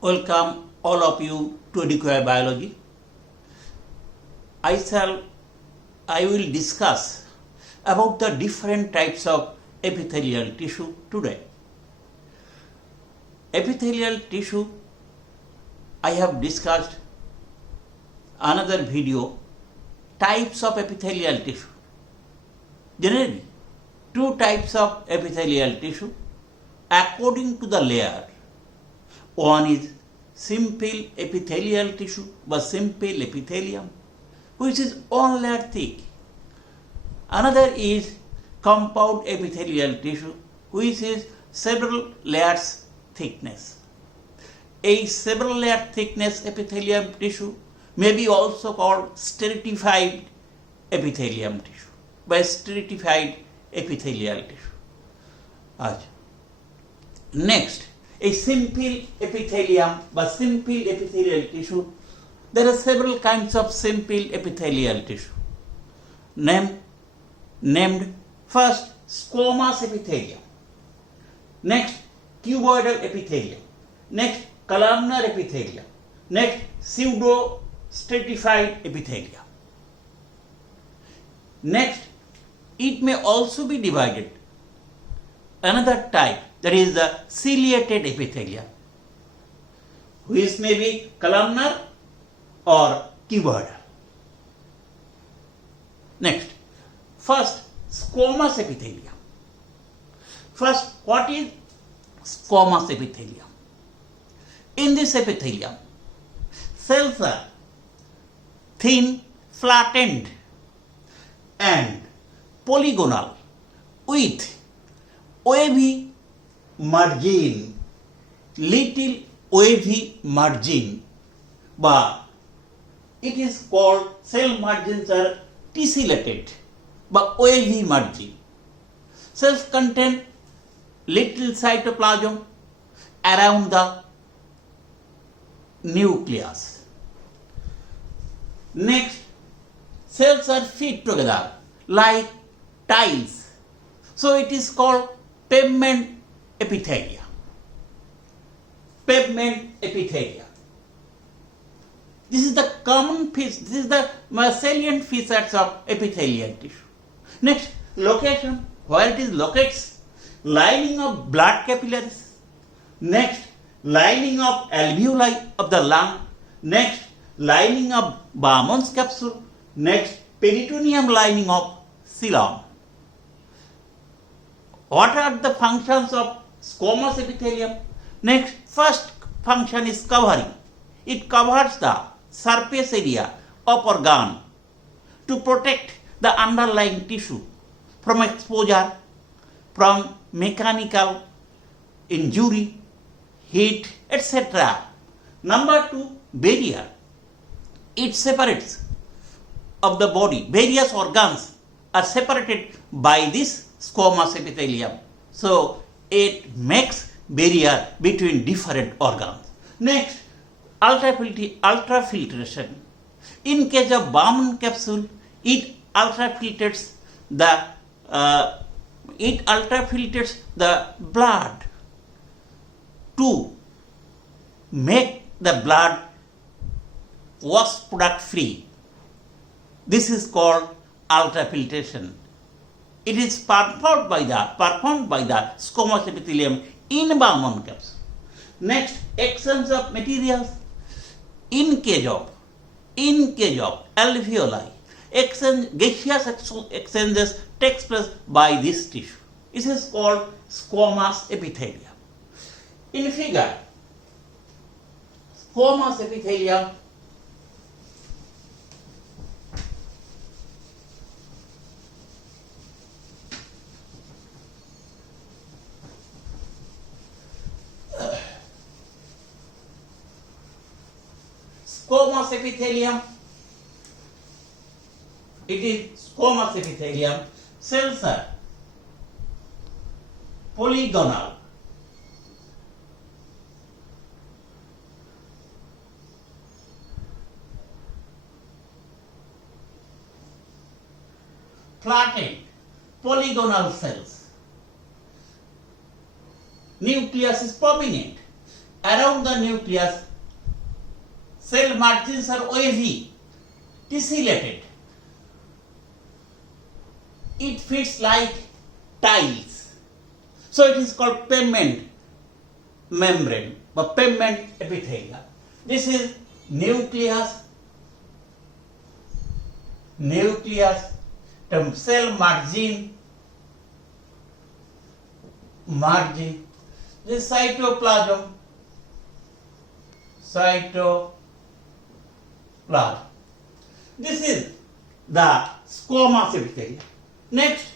Welcome all of you to Educare Biology. I will discuss about the different types of epithelial tissue today. Epithelial tissue, I have discussed another video, types of epithelial tissue. Generally, two types of epithelial tissue according to the layer. One is simple epithelial tissue or simple epithelium, which is one layer thick. Another is compound epithelial tissue, which is several layers thickness. A several layer thickness epithelium tissue may be also called stratified epithelium tissue by stratified epithelial tissue. Next, a simple epithelium but simple epithelial tissue. There are several kinds of simple epithelial tissue. Named first squamous epithelium, next cuboidal epithelium, next columnar epithelium, next pseudo stratified epithelium. Next, it may also be divided another type, that is the ciliated epithelium, which may be columnar or cuboidal. Next, first squamous epithelium. First, what is squamous epithelium? In this epithelium, cells are thin, flattened and polygonal with wavy margin, little wavy margin, but it is called cell margins are tessellated but wavy margin. Cells contain little cytoplasm around the nucleus. Next, cells are fit together like tiles, so it is called pavement epithelia. Pavement epithelia. This is the common feature, this is the salient features of epithelial tissue. Next, location, where it is locates, lining of blood capillaries. Next, lining of alveoli of the lung. Next, lining of Bowman's capsule. Next, peritoneum lining of xylem. What are the functions of squamous epithelium? Next, first function is covering. It covers the surface area of organ to protect the underlying tissue from exposure, from mechanical injury, heat, etc. Number two, barrier. It separates of the body. Various organs are separated by this squamous epithelium. So it makes barrier between different organs. Next, ultrafiltration. In case of Bowman capsule, it ultrafiltrates the blood to make the blood waste product free. This is called ultrafiltration. It is performed by the squamous epithelium in Bowman capsule. Next, exchange of materials. In case of alveoli, gaseous exchanges takes place by this tissue. This is called squamous epithelium. In figure, squamous epithelium squamous epithelium. It is squamous epithelium. Cells are polygonal. Flattened polygonal cells. Nucleus is prominent. around the nucleus, cell margins are wavy, tessellated. It fits like tiles. So it is called pavement membrane or pavement epithelium. This is nucleus, the cell margin, this cytoplasm, This is the squamous epithelium. Next,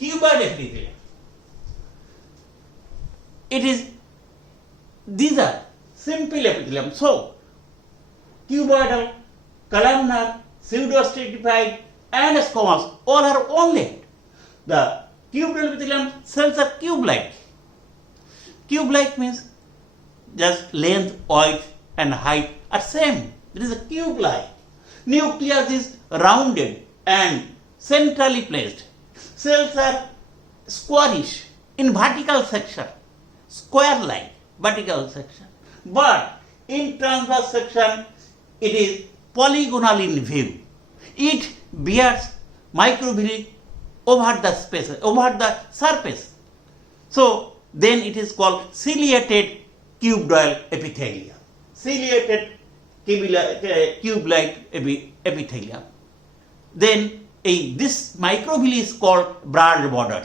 cuboid epithelium. These are simple epithelium. So, cuboidal, columnar, pseudostratified, and squamous all are one-layered. The cuboidal epithelium cells are cube-like. Cube-like means just length, width, and height are same. It is a cube-like. Nucleus is rounded and centrally placed. Cells are squarish in vertical section, square-like vertical section. But in transverse section, it is polygonal in view. It bears microvilli over the space, over the surface. So then it is called ciliated cuboidal epithelium. Ciliated cube-like epithelium. Then this microvilli is called broad border.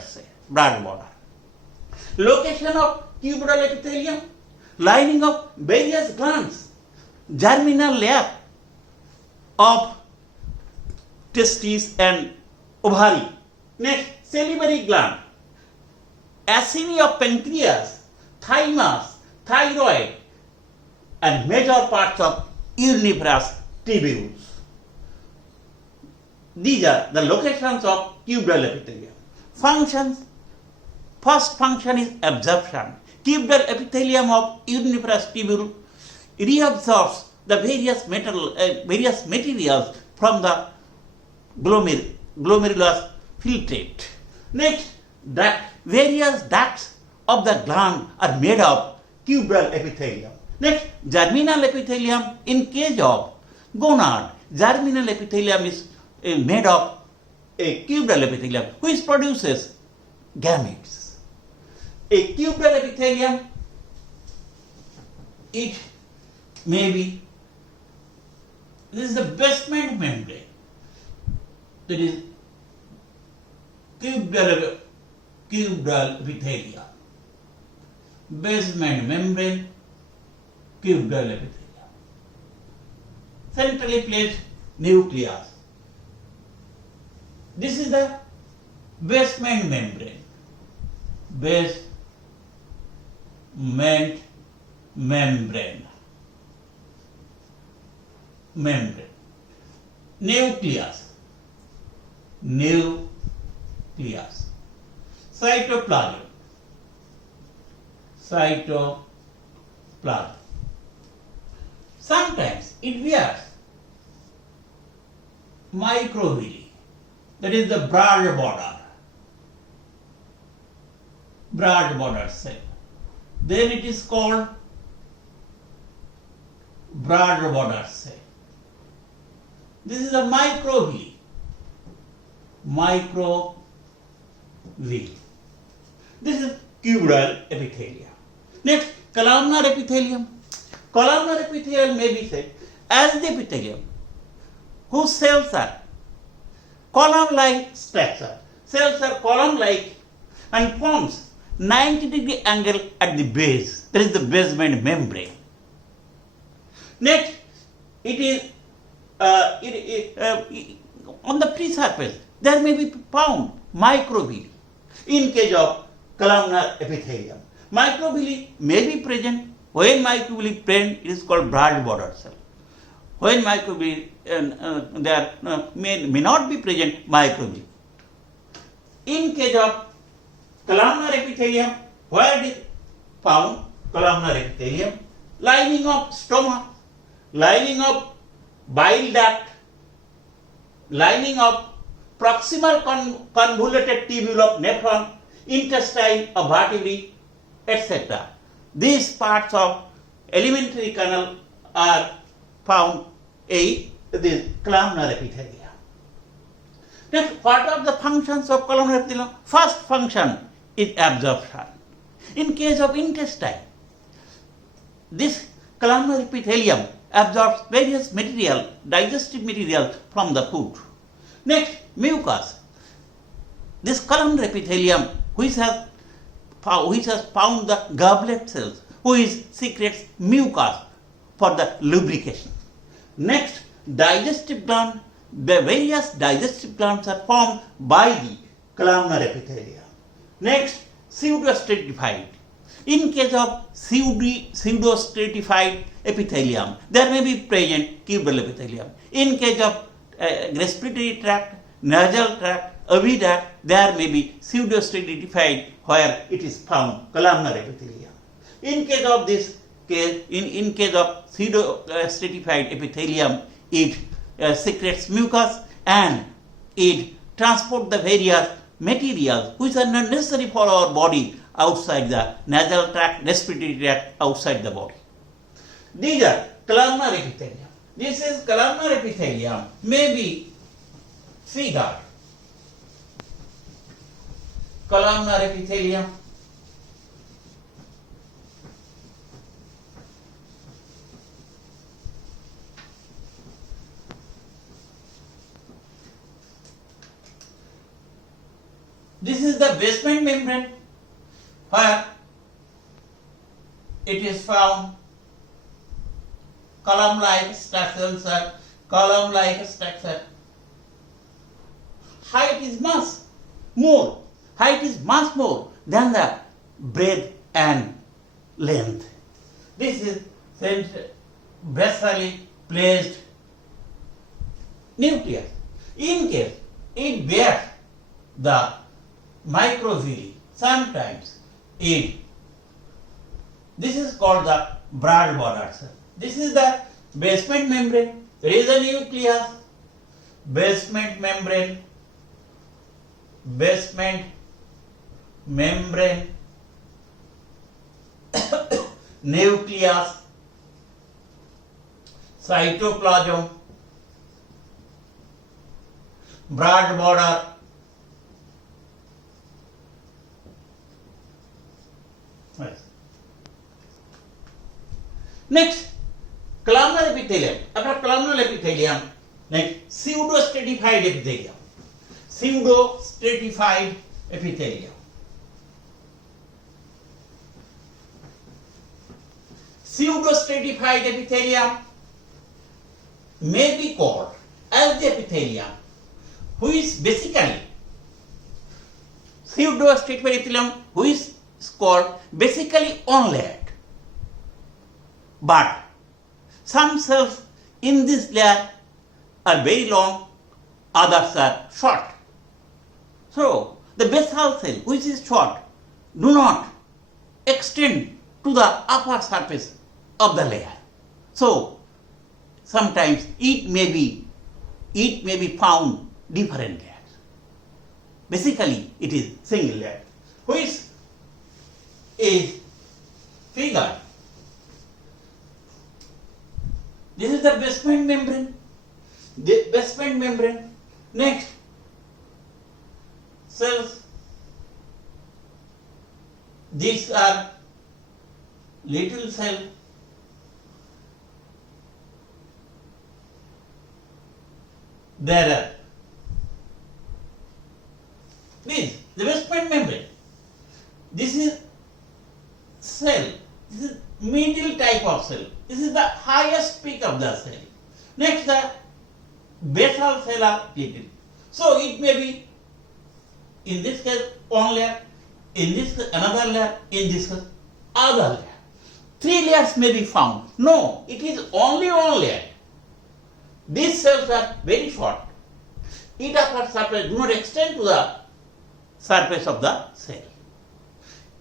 Location of cuboidal epithelium, lining of various glands, germinal layer of testes and ovary. Next, salivary gland, acini of pancreas, thymus, thyroid, and major parts of uriniferous tubules. These are the locations of cuboidal epithelium. Functions. First function is absorption. Cuboidal epithelium of uriniferous tubule reabsorbs the various materials from the glomerulus filtrate. Next, various ducts of the gland are made of cuboidal epithelium. Next, germinal epithelium. In case of gonad, germinal epithelium is made of a cuboidal epithelium which produces gametes. A cuboidal epithelium, it may be, this is the basement membrane. That is cuboidal epithelium. Basement membrane, cuboidal epithelium. Centrally placed nucleus. This is the basement membrane. Basement membrane. Nucleus. Cytoplasm. Sometimes it bears microvilli. That is the broad border cell. Then it is called broad border cell. This is a microvilli. This is cuboidal epithelium. Next, columnar epithelium. Columnar epithelium may be said as the epithelium whose cells are column-like structure. Cells are column-like and forms 90-degree angle at the base. That is the basement membrane. Next, it is on the free surface there may be found microvilli. In case of columnar epithelium, microvilli may be present. When microvilli present, it is called broad border cell. When microvilli there may not be present, microvilli. In case of columnar epithelium, where it is found? Columnar epithelium, lining of stomach, lining of bile duct, lining of proximal convoluted tubule of nephron, intestine of vertebrae, etc. These parts of elementary canal are found in this columnar epithelium. Next, what are the functions of columnar epithelium? First function is absorption. In case of intestine, this columnar epithelium absorbs various material, digestive material from the food. Next, mucus. This columnar epithelium which has found the goblet cells, which secretes mucus for the lubrication. Next, digestive gland. The various digestive glands are formed by the columnar epithelium. Next, pseudostratified. In case of pseudostratified epithelium, there may be present cubital epithelium. In case of respiratory tract, nasal tract, oviduct, there may be pseudostratified where it is found columnar epithelium. In case of this case, in case of pseudostratified epithelium, it secretes mucus and it transports the various materials which are not necessary for our body outside the nasal tract, respiratory tract, outside the body. These are columnar epithelium. This is columnar epithelium, may be figured. Columnar epithelium. This is the basement membrane where it is found column-like structures are column-like structure. Height is much more than the breadth and length. This is basally placed nucleus. In case it bears the microvilli, sometimes this is called the broad border cell. This is the basement membrane. There is a nucleus, basement membrane, nucleus, cytoplasm, broad border, next, columnar epithelium. After columnar epithelium, next pseudostratified epithelium. Pseudostratified epithelium. Pseudostratified epithelium may be called as the epithelium which basically pseudostratified epithelium which is called basically unlayered. But some cells in this layer are very long, others are short. So, the basal cell which is short do not extend to the upper surface of the layer. So, sometimes it may be found different layers. Basically, it is single layer, which is figured. This is the basement membrane. Next, cells. These are little cell. There are this, the basement membrane. This is cell. This is middle type of cell. This is the highest peak of the cell. Next, the basal cell are little. So it may be in this case one layer, in this case another layer, in this case other layer. 3 layers may be found. No, it is only one layer. These cells are very short. It upper surface do not extend to the surface of the cell.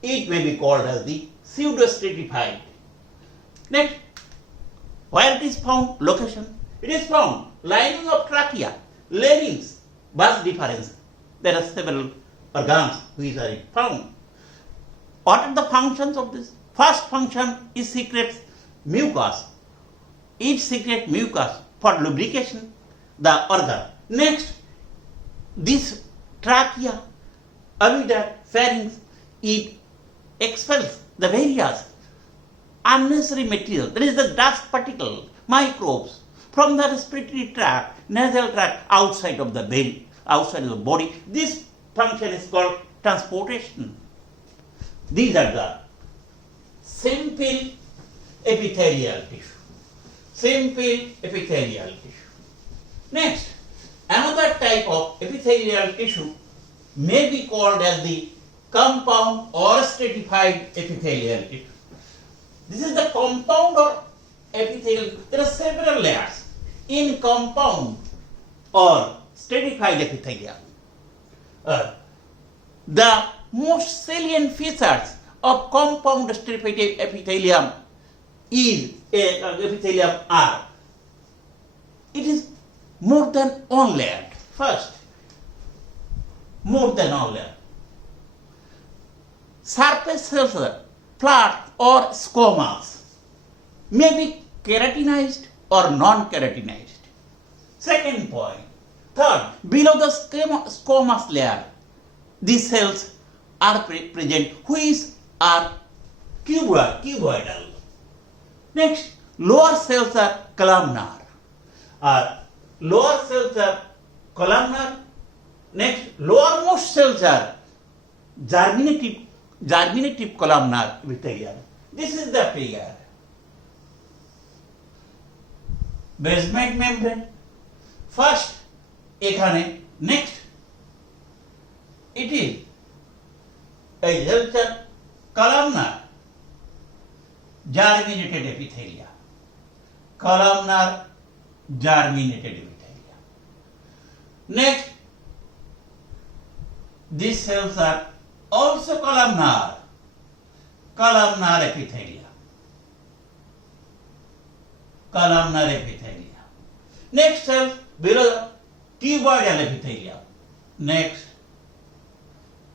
It may be called as the pseudostratified. Next, where it is found? Location. It is found lining of trachea, larynx, vas deferens. There are several organs which are found. What are the functions of this? First function is secretes mucus. It secretes mucus for lubrication the organ. Next, this trachea, aviduct, pharynx, it expels the various unnecessary material, that is the dust particle, microbes, from the respiratory tract, nasal tract, outside of the belly, outside of the body. This function is called transportation. These are the simple epithelial tissue. Simple epithelial tissue. Next, another type of epithelial tissue may be called as the compound or stratified epithelial tissue. This is the compound or epithelial. There are several layers in compound or stratified epithelium. The most salient features of compound stratified epithelium are it is more than one layer. First, more than one layer. Surface cells, plaque or squamous, may be keratinized or non-keratinized. Second point. Third, below the squamous layer, these cells are present which are cuboidal. Next, lower cells are columnar. Lower cells are columnar. Next, lowermost cells are germinative columnar epithelium. This is the figure. Basement membrane. First, এখানে next, it is a culture columnar germinated epithelia. Columnar germinated epithelia. Next, these cells are also columnar epithelia. Columnar epithelia. Next cells below cuboidal epithelia. Next,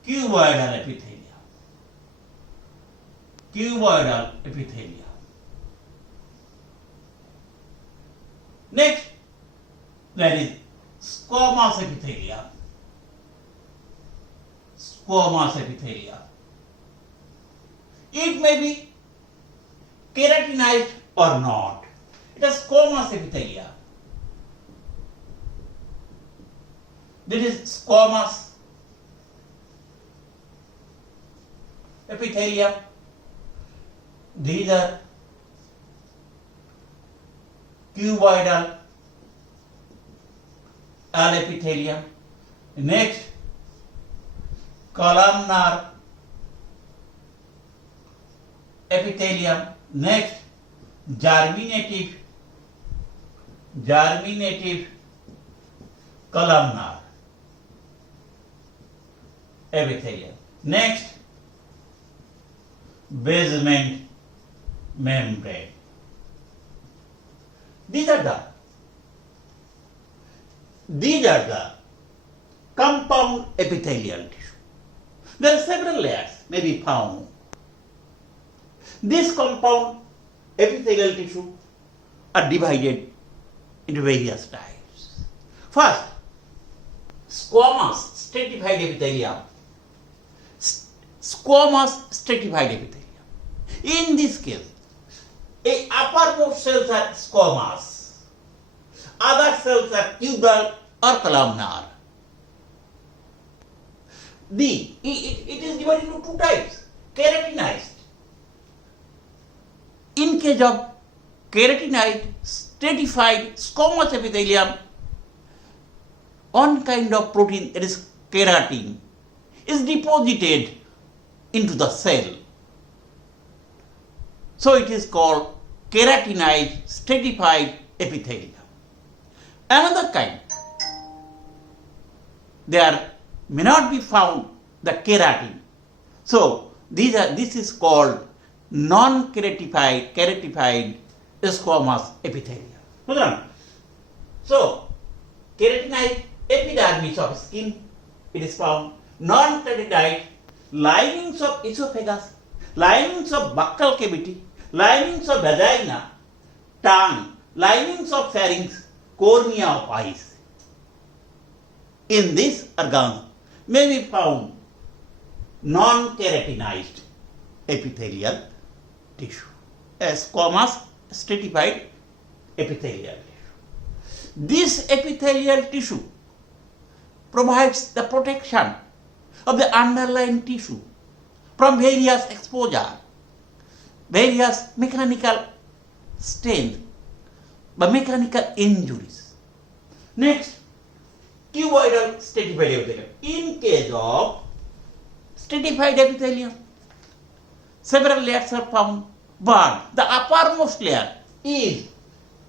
cuboidal epithelia. Cuboidal epithelia. Next, that is squamous epithelia. Squamous epithelia. It may be keratinized or not. It is squamous epithelia. This is squamous epithelium. These are cuboidal epithelium. Next, columnar epithelium. Next, germinative columnar epithelium. Next, basement membrane. These are the compound epithelial tissue. There are several layers may be found. This compound epithelial tissue are divided into various types. First, squamous stratified epithelium. Squamous stratified epithelium. In this case, a uppermost cells are squamous, other cells are cuboidal or columnar. It is divided into two types, keratinized. In case of keratinized stratified squamous epithelium, one kind of protein, that is keratin, is deposited into the cell. So it is called keratinized stratified epithelium. Another kind, there may not be found the keratin. So this is called non-keratified squamous epithelium. So keratinized epidermis of skin, it is found. Non-keratinized linings of esophagus, linings of buccal cavity, linings of vagina, tongue, linings of pharynx, cornea of eyes. In these organs may be found non-keratinized epithelial tissue, a squamous stratified epithelial tissue. This epithelial tissue provides the protection of the underlying tissue from various exposure, various mechanical strain, by mechanical injuries. Next, cuboidal stratified epithelium. In case of stratified epithelium, several layers are found, but the uppermost layer is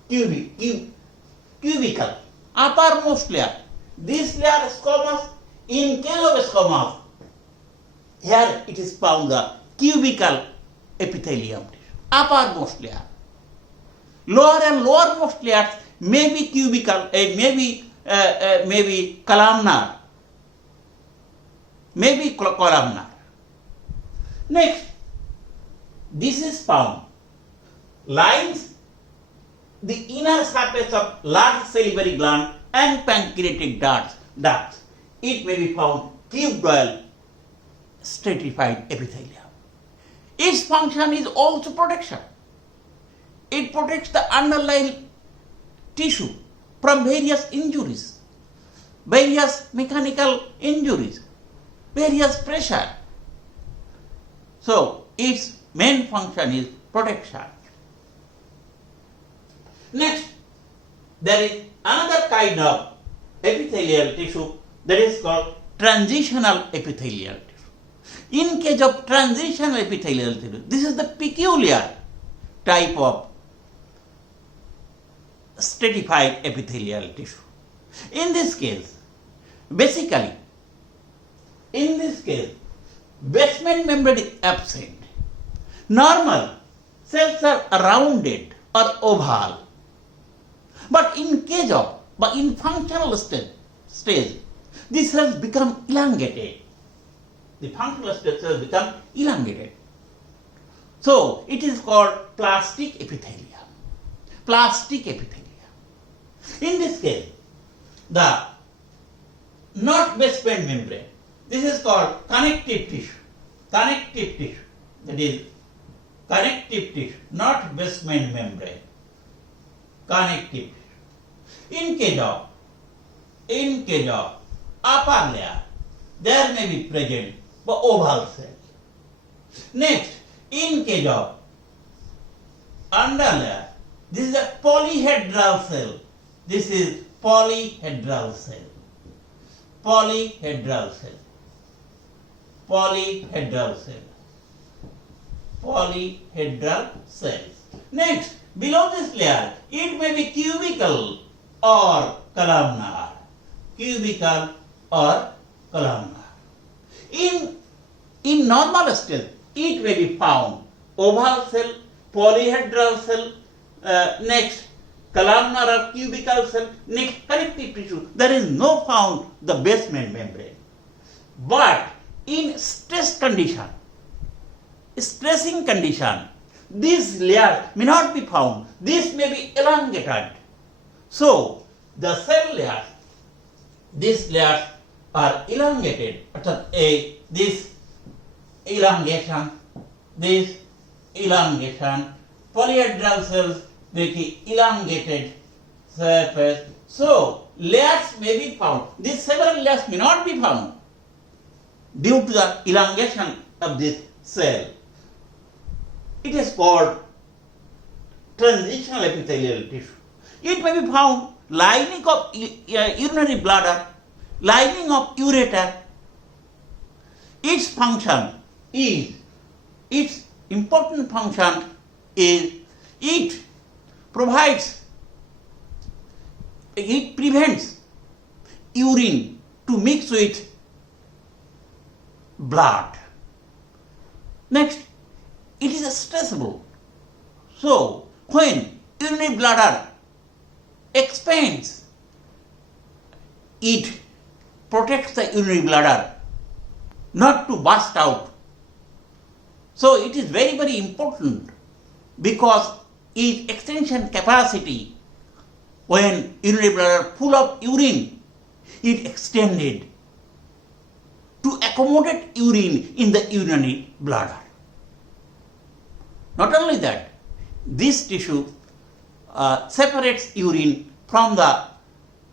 cubical. Uppermost layer. This layer is squamous. In case of squamous, here it is found the cubical epithelium, uppermost layer. Lower and lowermost layers may be cubical, may be columnar, columnar. Next, this is found lines the inner surface of large salivary gland and pancreatic ducts. It may be found cuboidal stratified epithelium. Its function is also protection. It protects the underlying tissue from various injuries, various mechanical injuries, various pressure. So, its main function is protection. Next, there is another kind of epithelial tissue that is called transitional epithelial tissue. In case of transitional epithelial tissue, this is the peculiar type of stratified epithelial tissue. In this case, basement membrane is absent. Normal cells are rounded or oval. But in functional stage, these cells become elongated. The functional stage cells become elongated. So it is called plastic epithelium. Plastic epithelium. In this case, the not basement membrane, this is called connective tissue. Connective tissue. That is connective tissue, not basement membrane. Connective tissue. In case of upper layer, there may be present the oval cells. Next, in case of under layer, this is a polyhedral cell. This is polyhedral cell. Polyhedral cell. Polyhedral cell. Polyhedral cells. Next, below this layer, it may be cubical or columnar. Cubical or columnar. In normal state, it may be found oval cell, polyhedral cell, next columnar or cubical cell, next connective tissue. There is no found the basement membrane. But in stressing condition, this layer may not be found. This may be elongated. So the cell layers, these layers are elongated. This elongation, polyhedral cells with elongated surface. So layers may be found. These several layers may not be found due to the elongation of this cell. It is called transitional epithelial tissue. It may be found lining of urinary bladder, lining of ureter. Its important function is it prevents urine to mix with blood. Next, it is stressable. So, when urinary bladder expands, it protects the urinary bladder not to burst out. So, it is very, very important because its extension capacity when urinary bladder full of urine, it extended to accommodate urine in the urinary bladder. Not only that, this tissue separates urine from the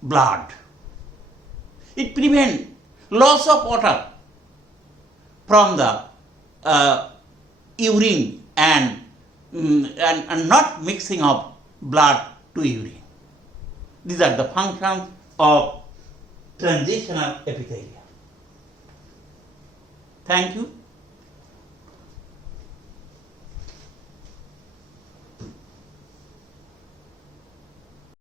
blood. It prevents loss of water from the urine and not mixing of blood to urine. These are the functions of transitional epithelium. Thank you.